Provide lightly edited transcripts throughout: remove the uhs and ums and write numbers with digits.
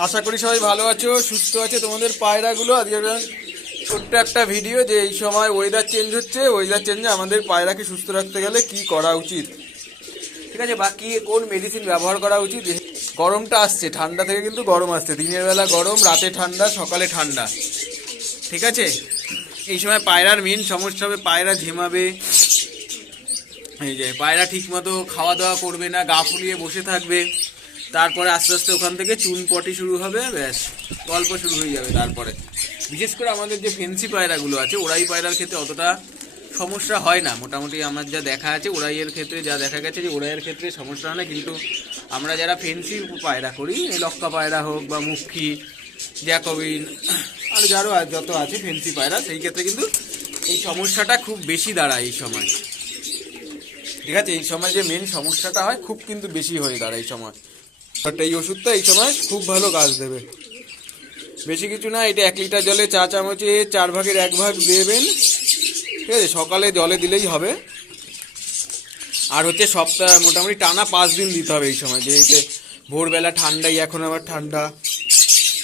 আশা করি সবাই ভালো আছো, সুস্থ আছে তোমাদের পায়রাগুলো। আজকে ছোট্ট একটা ভিডিও যে এই সময় ওয়েদার চেঞ্জ হচ্ছে, ওয়েদার চেঞ্জে আমাদের পায়রাকে সুস্থ রাখতে গেলে কি করা উচিত, ঠিক আছে, বা কি কোন মেডিসিন ব্যবহার করা উচিত। গরমটা আসছে, ঠান্ডা থেকে কিন্তু গরম আসছে, দিনের বেলা গরম, রাতে ঠান্ডা, সকালে ঠান্ডা, ঠিক আছে। এই সময় পায়রার মেন সমস্যা হবে পায়রা ঝিমাবে, এই যে পায়রা ঠিক মতো খাওয়া দাওয়া করবে না, গা ফুলিয়ে বসে থাকবে, তারপরে আস্তে আস্তে ওখান থেকে চুন পটি শুরু হবে, ব্যাস গল্প শুরু হয়ে যাবে। তারপরে বিশেষ করে আমাদের যে ফেন্সি পায়রাগুলো আছে, ওরাই পায়রার ক্ষেত্রে অতটা সমস্যা হয় না, মোটামুটি আমার যা দেখা আছে ওরাইয়ের ক্ষেত্রে যা দেখা গেছে যে ওরাইয়ের ক্ষেত্রে সমস্যা হয় না। কিন্তু আমরা যারা ফেন্সি পায়রা করি, লক্কা পায়রা হোক বা মুখী, জ্যাকোবিন আর যারও যত আছে ফেন্সি পায়রা, সেই ক্ষেত্রে কিন্তু এই সমস্যাটা খুব বেশি দাঁড়ায় এই সময়, ঠিক আছে। এই সময় যে মেন সমস্যাটা হয় খুব কিন্তু বেশি হয়ে দাঁড়ায় এই সময়। এই ওষুধটা এই সময় খুব ভালো কাজ দেবে। বেশি কিছু না, এটা 1 লিটার জলে চা চামচে 4 ভাগের 1 ভাগ দেবেন, ঠিক আছে। সকালে জলে দিলেই হবে। আর হচ্ছে সপ্তাহ মোটামুটি টানা 5 দিন দিতে হবে এই সময়, যে ভোরবেলা ঠান্ডাই, এখন আবার ঠান্ডা,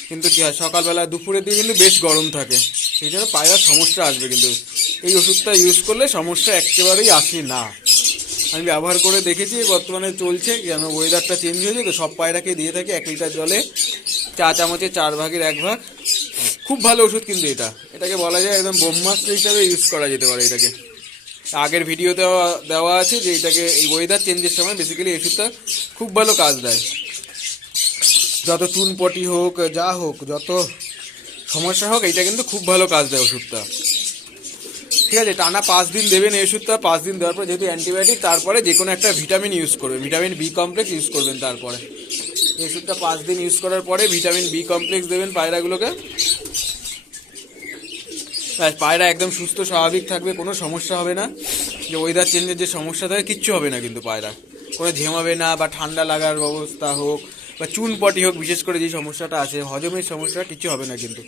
কিন্তু কি হয় সকালবেলা দুপুরের দিকে কিন্তু বেশ গরম থাকে, সেই জন্য পায়রার সমস্যা আসবে। কিন্তু এই ওষুধটা ইউজ করলে সমস্যা একেবারেই আসে না। আমি ব্যবহার করে দেখেছি, বর্তমানে চলছে, কেন ওয়েদারটা চেঞ্জ হয়েছে তো সব পায়রাকে দিয়ে থাকে 1 লিটার জলে চা চামচে 4 ভাগের 1 ভাগ। খুব ভালো ওষুধ কিন্তু এটাকে বলা যায় একদম ব্রহ্মাস্ত্র হিসাবে ইউজ করা যেতে পারে এটাকে। আগের ভিডিওতে দেওয়া আছে যে এটাকে এই ওয়েদার চেঞ্জের সময় বেসিক্যালি এই ওষুধটা খুব ভালো কাজ দেয়। যত চুনপটি হোক, যা হোক, যত সমস্যা হোক, এইটা কিন্তু খুব ভালো কাজ দেয় ওষুধটা, ঠিক আছে। টানা 5 দিন দেবেন এই ওষুধটা। 5 দিন দেওয়ার পর যেহেতু অ্যান্টিবায়োটিক, তারপরে যে কোনো একটা ভিটামিন ইউজ করবেন, ভিটামিন বি কমপ্লেক্স ইউজ করবেন। তারপরে এই ওষুধটা 5 দিন ইউজ করার পরে ভিটামিন বি কমপ্লেক্স দেবেন পায়রাগুলোকে। পায়রা একদম সুস্থ স্বাভাবিক থাকবে, কোনো সমস্যা হবে না। যে ওয়েদার চেঞ্জের যে সমস্যা থাকে কিচ্ছু হবে না কিন্তু পায়রা, কোনো ঝেমাবে না, বা ঠান্ডা লাগার অবস্থা হোক বা চুনপটি হোক, বিশেষ করে যে সমস্যাটা আছে হজমের সমস্যা, কিছু হবে না কিন্তু,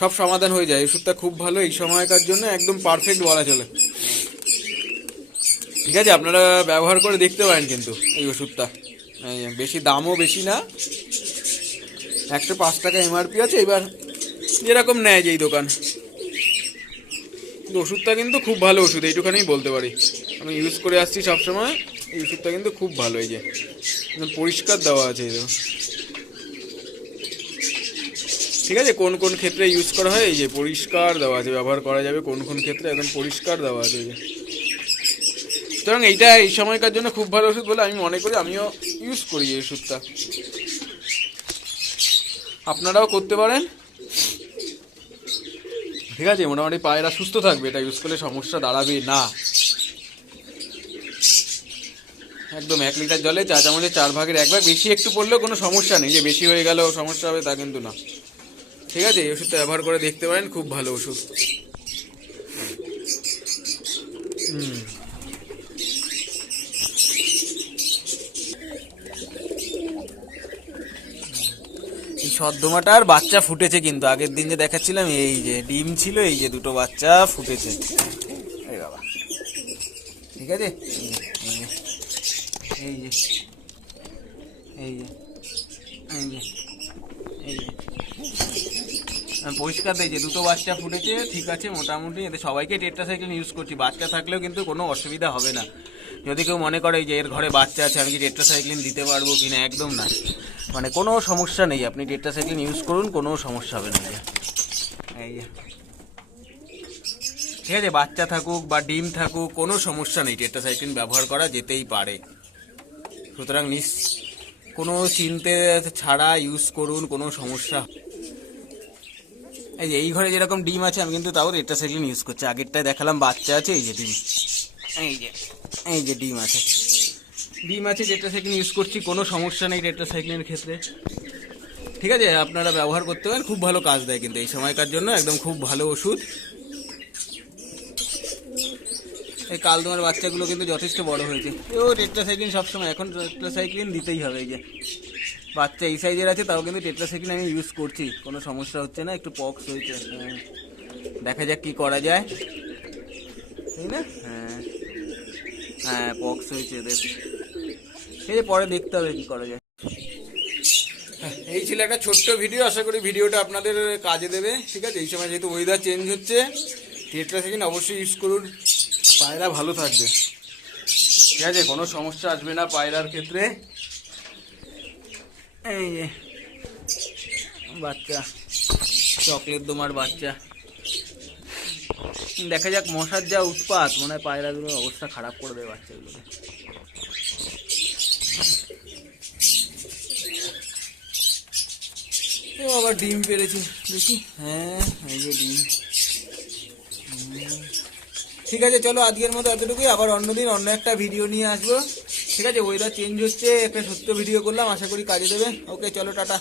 সব সমাধান হয়ে যায়। ওষুধটা খুব ভালো এই সময়কার জন্য, একদম পারফেক্ট বলা চলে, ঠিক আছে। আপনারা ব্যবহার করে দেখতে পারেন কিন্তু এই ওষুধটা। বেশি দামও বেশি না, 105 টাকা এমআরপি আছে। এবার যেরকম নেয় যেই দোকান, কিন্তু ওষুধটা কিন্তু খুব ভালো ওষুধ, এইটুখানেই বলতে পারি। আমি ইউজ করে আসছি সবসময়, এই ওষুধটা কিন্তু খুব ভালো। এই যে পরিষ্কার দেওয়া আছে, এই দেখো, ঠিক আছে। কোন কোন ক্ষেত্রে ইউজ করা হয়, এই যে পরিষ্কার দেওয়া আছে, ব্যবহার করা যাবে কোন কোন ক্ষেত্রে, একদম পরিষ্কার দেওয়া আছে এই যে। সুতরাং এইটা এই সময়কার জন্য খুব ভালো ওষুধ বলে আমি মনে করি, আমিও ইউজ করি এই ওষুধটা, আপনারাও করতে পারেন, ঠিক আছে। মোটামুটি পায়রা সুস্থ থাকবে, এটা ইউজ করলে সমস্যা দাঁড়াবে না। একদম 1 লিটার জলে চা চামচে 4 ভাগের 1 ভাগ, বেশি একটু পড়লেও কোনো সমস্যা নেই, যে বেশি হয়ে গেলেও সমস্যা হবে তা কিন্তু না, ঠিক আছে। এই ওষুধটা ব্যবহার করে দেখতে পারেন, খুব ভালো ওষুধ। এই সদ্যমাটার বাচ্চা ফুটেছে, কিন্তু আগের দিন যে দেখাচ্ছিলাম এই যে ডিম ছিল, এই যে 2টো বাচ্চা ফুটেছে, এই বাবা, ঠিক আছে। এই যে এই যে এই যে এই যে পরিষ্কার দিয়েছে, 2টো বাচ্চা ফুটেছে, ঠিক আছে। মোটামুটি এতে সবাইকে টেট্রাসাইক্লিন ইউজ করছি, বাচ্চা থাকলেও কিন্তু কোনো অসুবিধা হবে না। যদি কেউ মনে করে যে এর ঘরে বাচ্চা আছে, আমি কি টেট্রাসাইক্লিন দিতে পারবো কিনা, একদম না, মানে কোনো সমস্যা নেই, আপনি টেট্রাসাইক্লিন ইউজ করুন, কোনো সমস্যা হবে না। এই যে ঠিক আছে, বাচ্চা থাকুক বা ডিম থাকুক, কোনো সমস্যা নেই, টেট্রাসাইক্লিন ব্যবহার করা যেতেই পারে। সুতরাং কোনো চিন্তে ছাড়া ইউজ করুন, কোনো সমস্যা। এই যে এই ঘরে যেরকম ডিম আছে, আমি কিন্তু তাও টেট্রাসাইক্লিন ইউজ করছি। আগেরটায় দেখালাম বাচ্চা আছে, এই যে ডিম, এই যে ডিম আছে, টেট্রাসাইক্লিন ইউজ করছি, কোনো সমস্যা নেই টেট্রাসাইক্লিনের ক্ষেত্রে, ঠিক আছে। আপনারা ব্যবহার করতে পারেন, খুব ভালো কাজ দেয় কিন্তু এই সময়কার জন্য, একদম খুব ভালো ওষুধ। এই কালদমার বাচ্চাগুলো কিন্তু যথেষ্ট বড় হয়েছে, টেট্রাসাইক্লিন সবসময়, এখন টেট্রাসাইক্লিন দিতেই হবে। এই যে বাচ্চা এই সাইজের আছে, তাও কিন্তু টেট্রাসাইক্লিন আমি ইউজ করছি, কোনো সমস্যা হচ্ছে না। একটু পক্স হয়েছে, দেখা যাক কি করা যায়, তাই না। হ্যাঁ পক্স হয়েছে এদের, ঠিক আছে, পরে দেখতে হবে কি করা যায়। এই ছিল একটা ছোট্ট ভিডিও, আশা করি ভিডিওটা আপনাদের কাজে দেবে। ঠিক আছে, এই সময় যেহেতু ওয়েদার চেঞ্জ হচ্ছে, টেট্রাসাইক্লিন অবশ্যই ইউজ করুন, পায়রা ভালো থাকবে। ঠিক আছে, কোনো সমস্যা আসবে না পায়রার ক্ষেত্রে। এই যে বাচ্চা, চকলেট দোমার বাচ্চা। দেখা যাক, মশার যা উৎপাত, মনে হয় পায়রাগুলোর অবস্থা খারাপ করে দেবে বাচ্চাগুলোকে। ও আবার ডিম পেরেছি দেখি, হ্যাঁ এই যে ডিম। ঠিক আছে, চলো আজকের মতো এতটুকুই, আবার অন্যদিন অন্য একটা ভিডিও নিয়ে আসবো। ঠিক আছে, ওয়েদার চেঞ্জ হচ্ছে, একটা সত্য ভিডিও করলাম, আশা করি কাজে দেবে। ওকে, চলো টাটা।